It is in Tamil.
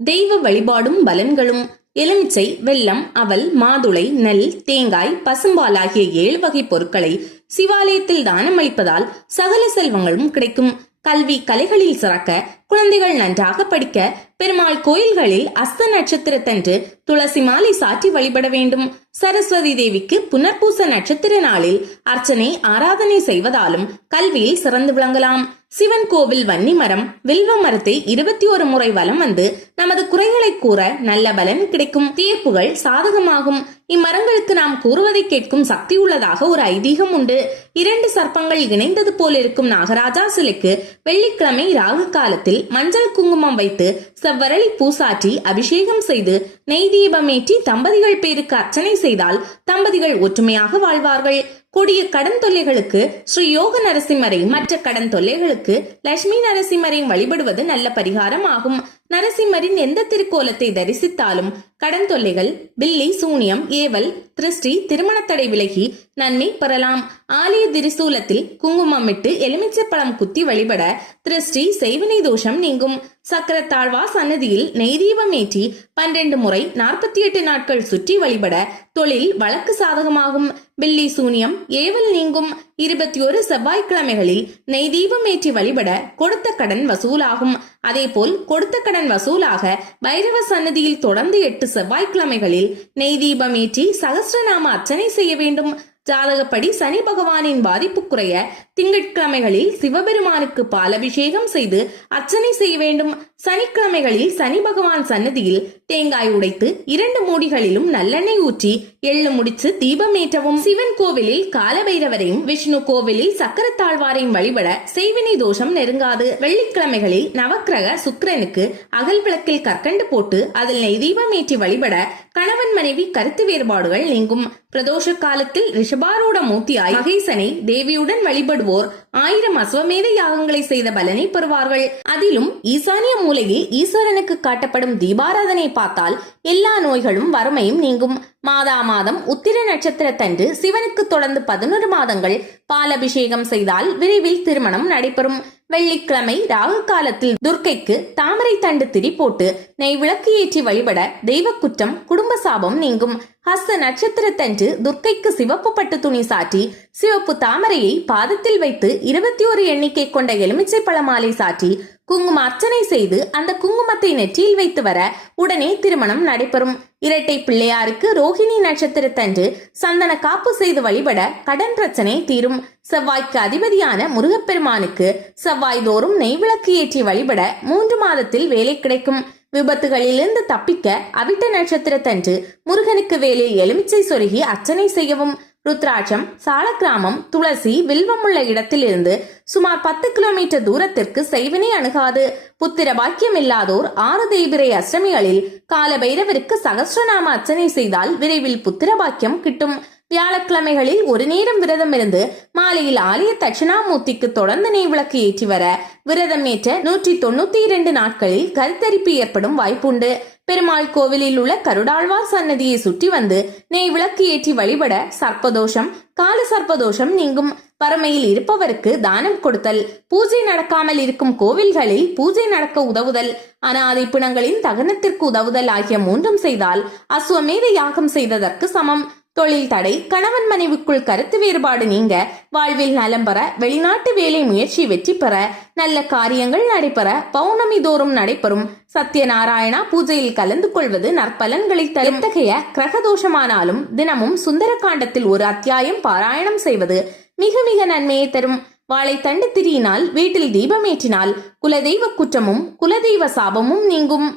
தெய்வ வழிபாடும் பலன்களும். எலுமிச்சை, வெல்லம், அவல், மாதுளை, நெல், தேங்காய், பசும்பால் ஆகிய 7 வகை பொருட்களை சிவாலயத்தில் தானம் அளிப்பதால் சகல செல்வங்களும் கிடைக்கும். கல்வி கலைகளில் சிறக்க, குழந்தைகள் நன்றாக படிக்க பெருமாள் கோயில்களில் அஸ்த நட்சத்திரத்தன்று துளசி மாலை சாற்றி வழிபட வேண்டும். சரஸ்வதி தேவிக்கு புனர்பூச நட்சத்திர நாளில் அர்ச்சனை ஆராதனை செய்வதாலும் கல்வியில் சிறந்து விளங்கலாம். சிவன் கோவில் வன்னி மரம், வில்வ மரத்தை 21 முறை வலம் வந்து நமது குறைகளை கூற நல்ல பலன் கிடைக்கும். தீர்ப்புகள் சாதகமாகும். இம்மரங்களுக்கு நாம் கூறுவதை கேட்கும் சக்தி உள்ளதாக ஒரு ஐதீகம் உண்டு. 2 சர்ப்பங்கள் இணைந்தது போல் இருக்கும் நாகராஜா சிலைக்கு வெள்ளிக்கிழமை ராகு காலத்தில் மஞ்சள் குங்குமம் வைத்து செவ்வரளி பூசாற்றி அபிஷேகம் செய்து நெய் தீபமேற்றி தம்பதிகள் பேருக்கு அர்ச்சனை செய்தால் தம்பதிகள் ஒற்றுமையாக வாழ்வார்கள். கொடிய கடன் தொல்லைகளுக்கு ஸ்ரீ யோக நரசிம்மரை, மற்ற கடன் தொல்லைகளுக்கு லட்சுமி நரசிம்மரை வழிபடுவது நல்ல பரிகாரம் ஆகும். நரசிம்மரின் எந்த திருக்கோலத்தை தரிசித்தாலும் கடன் தொல்லைகள், பில்லி சூனியம், ஏவல், திருஷ்டி, திருமண தடை விலகி நன்மை பெறலாம். ஆலய திரிசூலத்தில் குங்குமமிட்டு எலுமிச்சை பழம் குத்தி வழிபட திருஷ்டி, செய்வினை தோஷம் நீங்கும். சக்கரத்தாழ்வா சன்னதியில் நெய் தீபம் ஏற்றி 12 முறை 48 நாட்கள் சுற்றி வழிபட தொழில் வழக்கு சாதகமாகும். பில்லி சூனியம், ஏவல் நீங்கும். 21 செவ்வாய்க்கிழமைகளில் நெய் தீபம் ஏற்றி வழிபட கொடுத்த கடன் வசூலாகும். அதேபோல் கொடுத்த கடன் வசூலாக பைரவ சன்னதியில் தொடர்ந்து 8 செவ்வாய்க்கிழமைகளில் நெய் தீபம் ஏற்றி சகஸ்ரநாம அர்ச்சனை செய்ய வேண்டும். ஜாதகப்படி சனி பகவானின் பாதிப்பு குறைய திங்கட்கிழமைகளில் சிவபெருமானுக்கு பாலபிஷேகம் செய்து அர்ச்சனை செய்ய வேண்டும். சனிக்கிழமைகளில் சனி பகவான் சன்னதியில் தேங்காய் உடைத்து 2 மூடிகளிலும் நல்லெண்ணெய் ஊற்றி எள்ளு முடிச்சு தீபம் ஏற்றவும். சிவன் கோவிலில் காலபைரவரையும், விஷ்ணு கோவிலில் சக்கரத்தாழ்வாரையும் வழிபட செய்வினை தோஷம் நெருங்காது. வெள்ளிக்கிழமைகளில் நவக்கிரக சுக்கிரனுக்கு அகல் விளக்கில் கற்கண்டு போட்டு அதில் நெய் தீபம் ஏற்றி வழிபட கணவன் மனைவி கருத்து வேறுபாடுகள் நீங்கும். பிரதோஷ காலத்தில் ரிஷபாரூட மூர்த்தியாய் மகேசனை தேவியுடன் வழிபடுவோர் 1000 அஸ்வமேத யாகங்களை செய்த பலனை பெறுவார்கள். அதிலும் ஈசானிய மூலையில் ஈஸ்வரனுக்கு காட்டப்படும் தீபாராதனை பார்த்தால் எல்லா நோய்களும் வறுமையும் நீங்கும். மாதா மாதம் உத்திர நட்சத்திரத்தன்று சிவனுக்கு தொடர்ந்து 11 மாதங்கள் பாலபிஷேகம் செய்தால் விரைவில் திருமணம் நடைபெறும். வெள்ளிக்கிழமை ராகு காலத்தில் துர்க்கைக்கு தாமரை தண்டு திரி போட்டு நெய் விளக்கு ஏற்றி வழிபட தெய்வ குற்றம், குடும்ப சாபம் நீங்கும். ஹஸ்த நட்சத்திரத்தன்று துர்க்கைக்கு சிவப்பு பட்டு துணி சாற்றி சிவப்பு தாமரையை பாதத்தில் வைத்து 21 எண்ணிக்கை கொண்ட எலுமிச்சை பழ மாலை சாற்றி குங்கும அர்ச்சனை செய்து அந்த குங்குமத்தை நெற்றியில் வைத்து வர உடனே திருமணம் நடைபெறும். இரட்டை பிள்ளையாருக்கு ரோஹிணி நட்சத்திரத்தன்று சந்தன காப்பு செய்து வழிபட கடன் பிரச்சனை தீரும். செவ்வாய்க்கு அதிபதியான முருகப்பெருமானுக்கு செவ்வாய் தோறும் நெய் விளக்கு ஏற்றி வழிபட 3 மாதத்தில் வேலை கிடைக்கும். விபத்துகளிலிருந்து தப்பிக்க அவிட்ட நட்சத்திரத்தன்று முருகனுக்கு வேலில் எலுமிச்சை சொருகி அர்ச்சனை செய்யவும். ருத்ராட்சம், சாலக்கிராமம், துளசி, வில்வம் உள்ள இடத்திலிருந்து சுமார் 10 கிலோமீட்டர் தூரத்திற்கு செய்வினை அணுகாது. புத்திர பாக்கியம் இல்லாதோர் 6 தேய்பிரை அஷ்டமிகளில் காலபைரவருக்கு சகஸ்ரநாம அர்ச்சனை செய்தால் விரைவில் புத்திர பாக்கியம் கிட்டும். வியாழக்கிழமைகளில் ஒரு நேரம் விரதம் இருந்து மாலையில் ஆலய தட்சிணாமூர்த்திக்கு தொடர்ந்து நெய் விளக்கு ஏற்றி வர விரதம் ஏற்ற 192 நாட்களில் கருத்தரிப்பு ஏற்படும் வாய்ப்புண்டு. பெருமாள் கோவிலில் உள்ள கருடாழ்வார் சன்னதியை சுற்றி வந்து நெய் விளக்கு ஏற்றி வழிபட சர்ப்பதோஷம், கால சர்ப்பதோஷம் நீங்கும். பரமையில் இருப்பவருக்கு தானம் கொடுத்தல், பூஜை நடக்காமல் இருக்கும் கோவில்களில் பூஜை நடக்க உதவுதல், அனாதை பிணங்களின் தகனத்திற்கு உதவுதல் ஆகிய 3 செய்தால் அஸ்வமேத யாகம் செய்ததற்கு சமம். தொழில் தடை, கணவன் மனைவிக்குள் கருத்து வேறுபாடு நீங்க, வாழ்வில் நலம் பெற, வெளிநாட்டு வேலை முயற்சி வெற்றி பெற, நல்ல காரியங்கள் நடைபெற பௌர்ணமி தோறும் நடைபெறும் சத்யநாராயணா பூஜையில் கலந்து கொள்வது நற்பலன்களை தரும். எத்தகைய கிரகதோஷமானாலும் தினமும் சுந்தர காண்டத்தில் ஒரு அத்தியாயம் பாராயணம் செய்வது மிக மிக நன்மையை தரும். வாழைத்தண்டு திரியினால் வீட்டில் தீபமேற்றினால் குலதெய்வ குற்றமும் குலதெய்வ சாபமும் நீங்கும்.